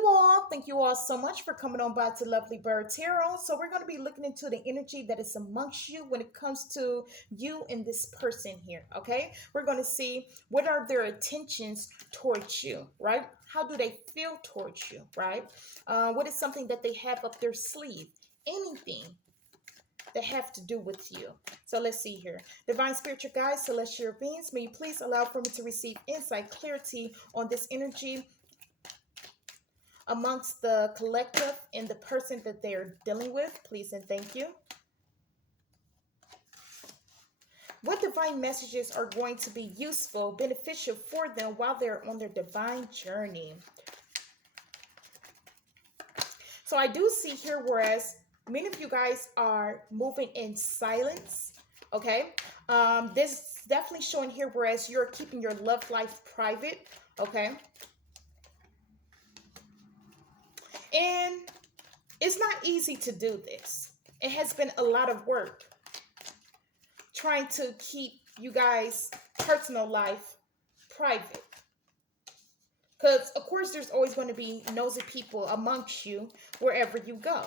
you all. Thank you all so much for coming on by to Lovely Bird Tarot. So we're going to be looking into the energy that is amongst you when it comes to you and this person here. Okay, we're going to see what are their intentions towards you, right? How do they feel towards you, right? What is something that they have up their sleeve? Anything that have to do with you. So let's see here. Divine spiritual guides, celestial beings, may you please allow for me to receive insight, clarity on this energy amongst the collective and the person that they're dealing with. Please and thank you. What divine messages are going to be useful, beneficial for them while they're on their divine journey? So I do see here, whereas many of you guys are moving in silence, okay? This definitely showing here, whereas you're keeping your love life private, okay? And it's not easy to do this. It has been a lot of work trying to keep you guys' personal life private. Because, of course, there's always going to be nosy people amongst you wherever you go.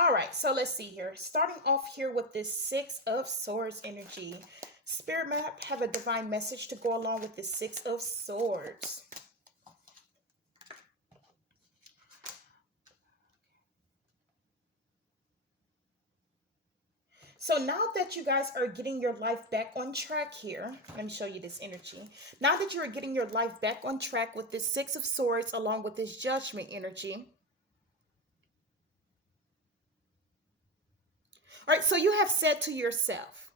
All right, so let's see here. Starting off here with this Six of Swords energy. Spirit map have a divine message to go along with the Six of Swords. So now that you guys are getting your life back on track here, let me show you this energy. Now that you are getting your life back on track with this Six of Swords along with this Judgment energy. All right, so you have said to yourself,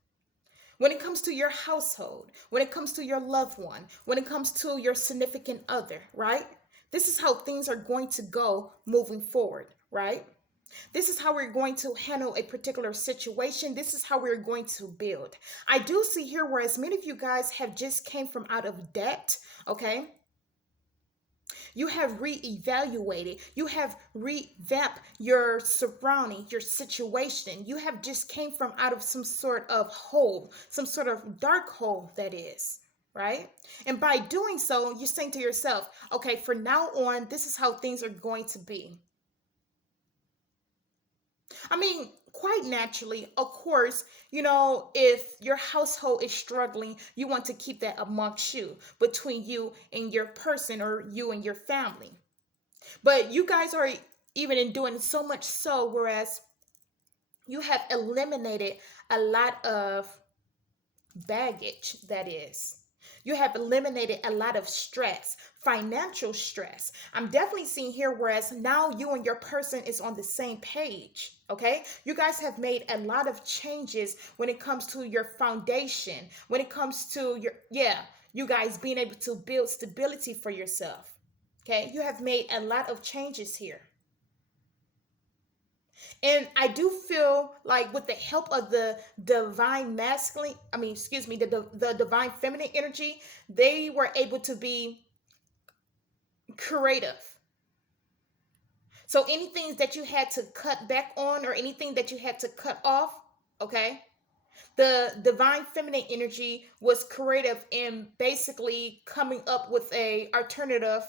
when it comes to your household, when it comes to your loved one, when it comes to your significant other, right? This is how things are going to go moving forward, right? This is how we're going to handle a particular situation. This is how we're going to build. I do see here, whereas many of you guys have just came from out of debt, okay? You have reevaluated. You have revamped your surrounding, your situation. You have just came from out of some sort of hole, some sort of dark hole, that is, right? And by doing so, you're saying to yourself, okay, from now on, this is how things are going to be. I mean, quite naturally, of course, if your household is struggling, you want to keep that amongst you, between you and your person, or you and your family. But you guys are even in doing so much so, whereas you have eliminated a lot of baggage, that is. You have eliminated a lot of stress, financial stress. I'm definitely seeing here, whereas now you and your person is on the same page, okay? You guys have made a lot of changes when it comes to your foundation, when it comes to you guys being able to build stability for yourself, okay? You have made a lot of changes here. And I do feel like with the help of the divine masculine, the divine feminine energy, they were able to be creative. So anything that you had to cut back on, or anything that you had to cut off, okay? The divine feminine energy was creative in basically coming up with a alternative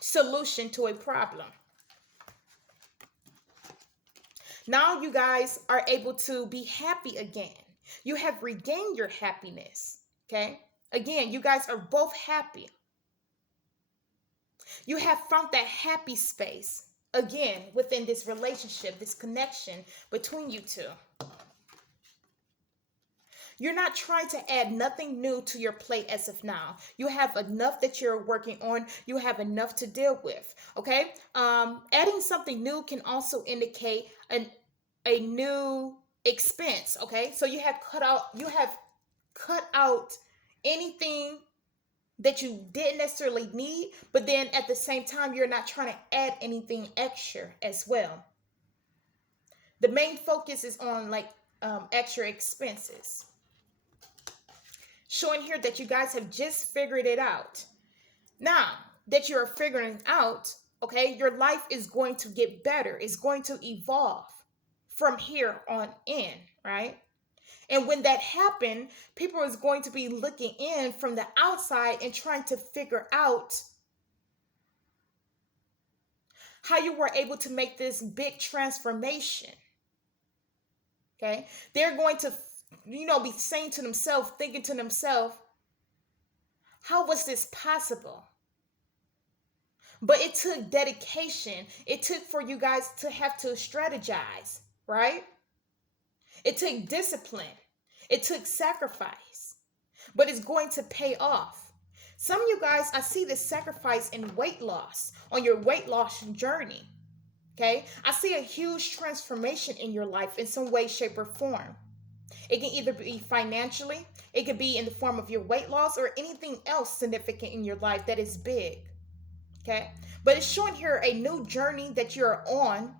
solution to a problem. Now you guys are able to be happy again. You have regained your happiness, okay? Again, you guys are both happy. You have found that happy space again within this relationship, this connection between you two. You're not trying to add nothing new to your plate as of now. You have enough that you're working on. You have enough to deal with, okay? Adding something new can also indicate a new expense, okay? So you have cut out anything that you didn't necessarily need, but then at the same time, you're not trying to add anything extra as well. The main focus is on extra expenses. Showing here that you guys have just figured it out. Now that you're figuring out, okay, your life is going to get better. It's going to evolve from here on in, right? And when that happened, people is going to be looking in from the outside and trying to figure out how you were able to make this big transformation. Okay? They're going to, be saying to themselves, thinking to themselves, how was this possible? But it took dedication. It took for you guys to have to strategize, right? It took discipline. It took sacrifice. But it's going to pay off. Some of you guys, I see this sacrifice in weight loss on your weight loss journey. Okay? I see a huge transformation in your life in some way, shape, or form. It can either be financially, it could be in the form of your weight loss, or anything else significant in your life that is big. Okay? But it's showing here a new journey that you're on.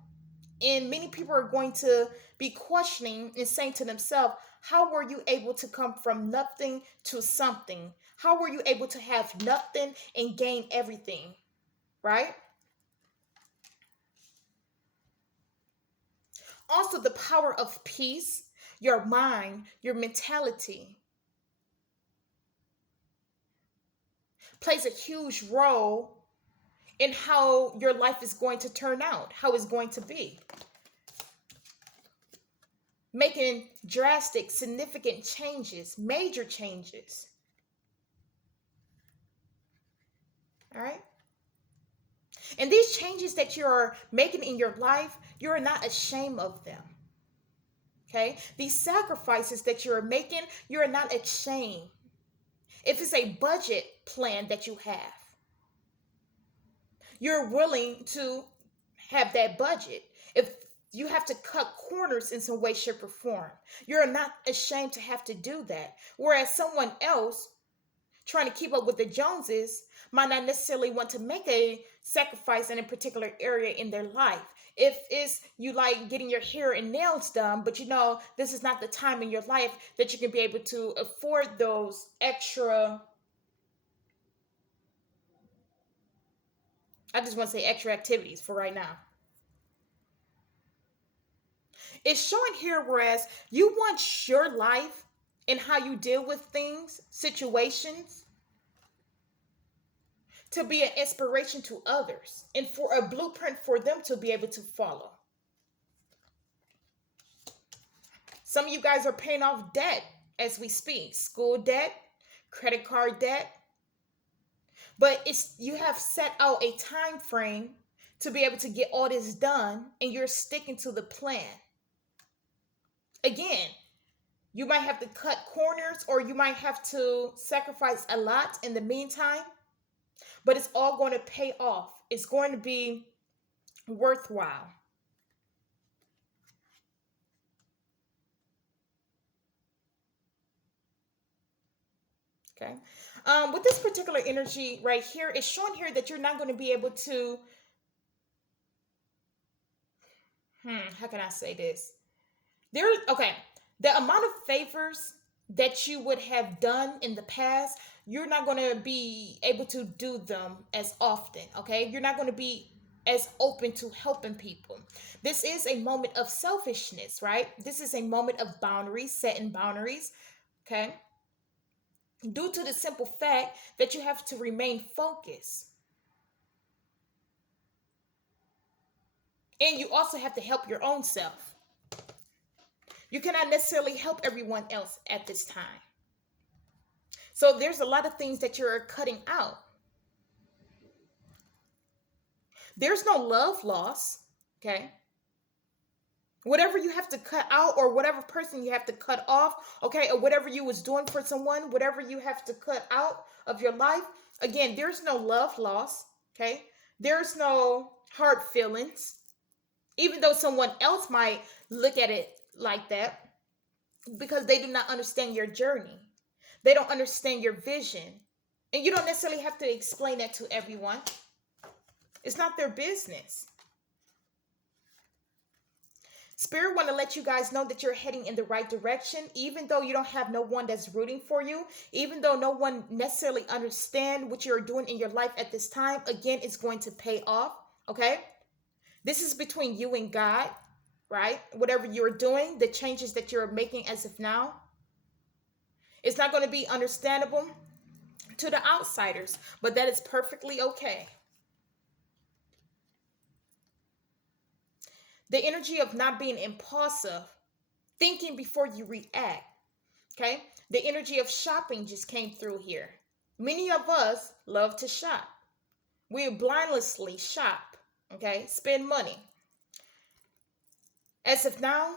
And many people are going to be questioning and saying to themselves, how were you able to come from nothing to something? How were you able to have nothing and gain everything? Right? Also, the power of peace, your mind, your mentality plays a huge role in how your life is going to turn out, how it's going to be. Making drastic, significant changes, major changes. All right? And these changes that you're making in your life, you're not ashamed of them. Okay? These sacrifices that you're making, you're not ashamed. If it's a budget plan that you have, you're willing to have that budget. If you have to cut corners in some way, shape, or form, you're not ashamed to have to do that. Whereas someone else trying to keep up with the Joneses might not necessarily want to make a sacrifice in a particular area in their life. If it's you like getting your hair and nails done, but this is not the time in your life that you can be able to afford those extra, I just want to say extra activities for right now. It's showing here, whereas you want your life and how you deal with things, situations, to be an inspiration to others and for a blueprint for them to be able to follow. Some of you guys are paying off debt as we speak, school debt, credit card debt. But you have set out a time frame to be able to get all this done, and you're sticking to the plan. Again, you might have to cut corners, or you might have to sacrifice a lot in the meantime, but it's all going to pay off. It's going to be worthwhile. Okay. With this particular energy right here, it's showing here that you're not going to be able to, how can I say this? The amount of favors that you would have done in the past, you're not going to be able to do them as often, okay? You're not going to be as open to helping people. This is a moment of selfishness, right? This is a moment of boundaries, setting boundaries, okay? Due to the simple fact that you have to remain focused. And you also have to help your own self. You cannot necessarily help everyone else at this time. So there's a lot of things that you're cutting out. There's no love loss, okay? Whatever you have to cut out, or whatever person you have to cut off, okay, or whatever you was doing for someone, whatever you have to cut out of your life, again, there's no love loss, okay? There's no hard feelings, even though someone else might look at it like that, because they do not understand your journey. They don't understand your vision. And you don't necessarily have to explain that to everyone. It's not their business. Spirit want to let you guys know that you're heading in the right direction, even though you don't have no one that's rooting for you, even though no one necessarily understand what you're doing in your life at this time. Again, it's going to pay off, okay? This is between you and God, right? Whatever you're doing, the changes that you're making as of now, it's not going to be understandable to the outsiders, but that is perfectly okay. The energy of not being impulsive, thinking before you react, okay? The energy of shopping just came through here. Many of us love to shop. We blindlessly shop, okay? Spend money. As of now,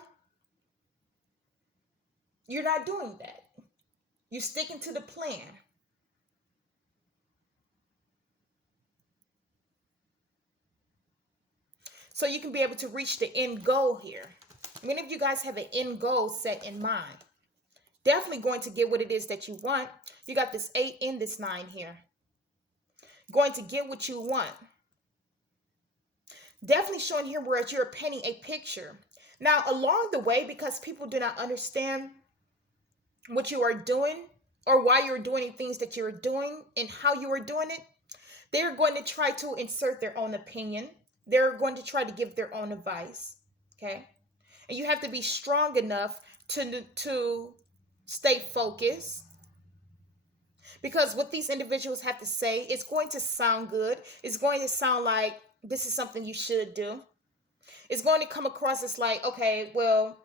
you're not doing that. You're sticking to the plan. So you can be able to reach the end goal here. Many of you guys have an end goal set in mind. Definitely going to get what it is that you want. You got this 8 and this 9 here. Going to get what you want. Definitely showing here whereas you're painting a picture. Now, along the way, because people do not understand what you are doing or why you're doing things that you're doing and how you are doing it, they're going to try to insert their own opinion. They're going to try to give their own advice. Okay? And you have to be strong enough to stay focused. Because what these individuals have to say is going to sound good. It's going to sound like this is something you should do. It's going to come across as like, okay, well,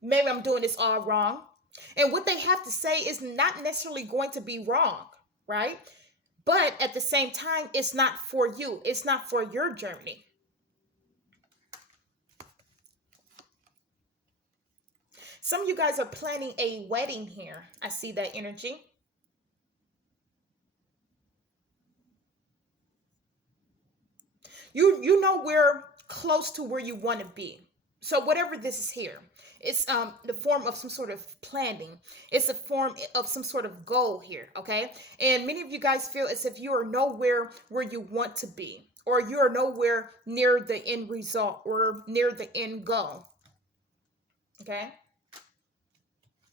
maybe I'm doing this all wrong. And what they have to say is not necessarily going to be wrong, right? But at the same time, it's not for you. It's not for your journey. Some of you guys are planning a wedding here. I see that energy. You know we're close to where you want to be. So whatever this is here, it's the form of some sort of planning. It's a form of some sort of goal here, okay? And many of you guys feel as if you are nowhere where you want to be, or you are nowhere near the end result or near the end goal. Okay?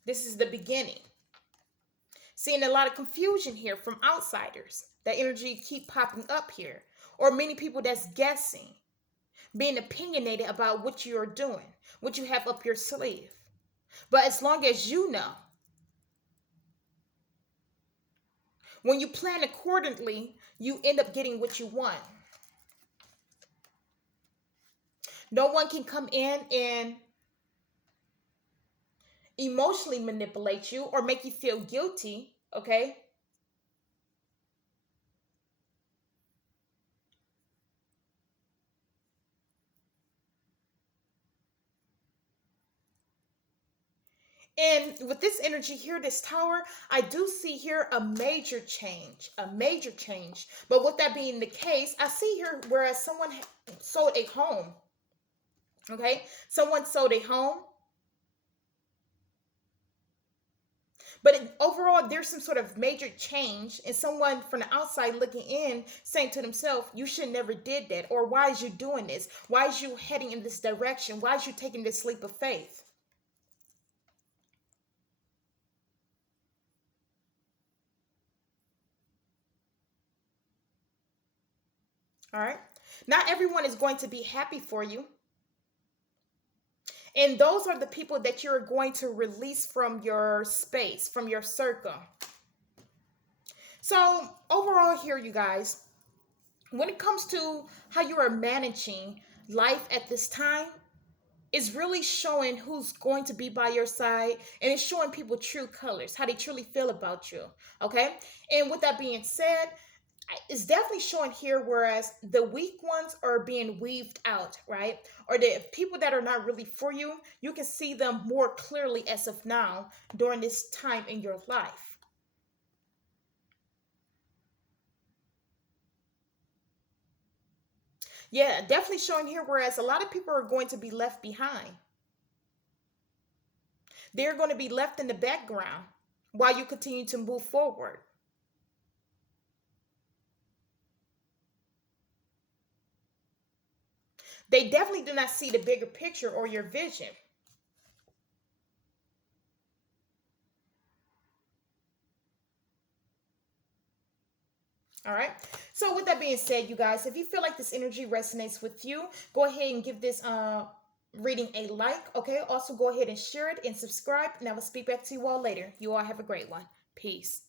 This is the beginning. Seeing a lot of confusion here from outsiders. That energy keep popping up here. Or many people that's guessing, being opinionated about what you're doing, what you have up your sleeve. But as long as you know, when you plan accordingly, you end up getting what you want. No one can come in and emotionally manipulate you or make you feel guilty, okay? And with this energy here, this tower, I do see here a major change, a major change. But with that being the case, I see here whereas someone sold a home, okay? Someone sold a home. But overall, there's some sort of major change, and someone from the outside looking in saying to themselves, you should never did that. Or why is you doing this? Why is you heading in this direction? Why is you taking this leap of faith? All right. Not everyone is going to be happy for you. And those are the people that you're going to release from your space, from your circle. So, overall, here, you guys, when it comes to how you are managing life at this time, it's really showing who's going to be by your side, and it's showing people true colors, how they truly feel about you. Okay. And with that being said, it's definitely showing here whereas the weak ones are being weaved out, right? Or the people that are not really for you, you can see them more clearly as of now during this time in your life. Yeah, definitely showing here whereas a lot of people are going to be left behind. They're going to be left in the background while you continue to move forward. They definitely do not see the bigger picture or your vision. All right. So with that being said, you guys, if you feel like this energy resonates with you, go ahead and give this reading a like. Okay. Also go ahead and share it and subscribe. And I will speak back to you all later. You all have a great one. Peace.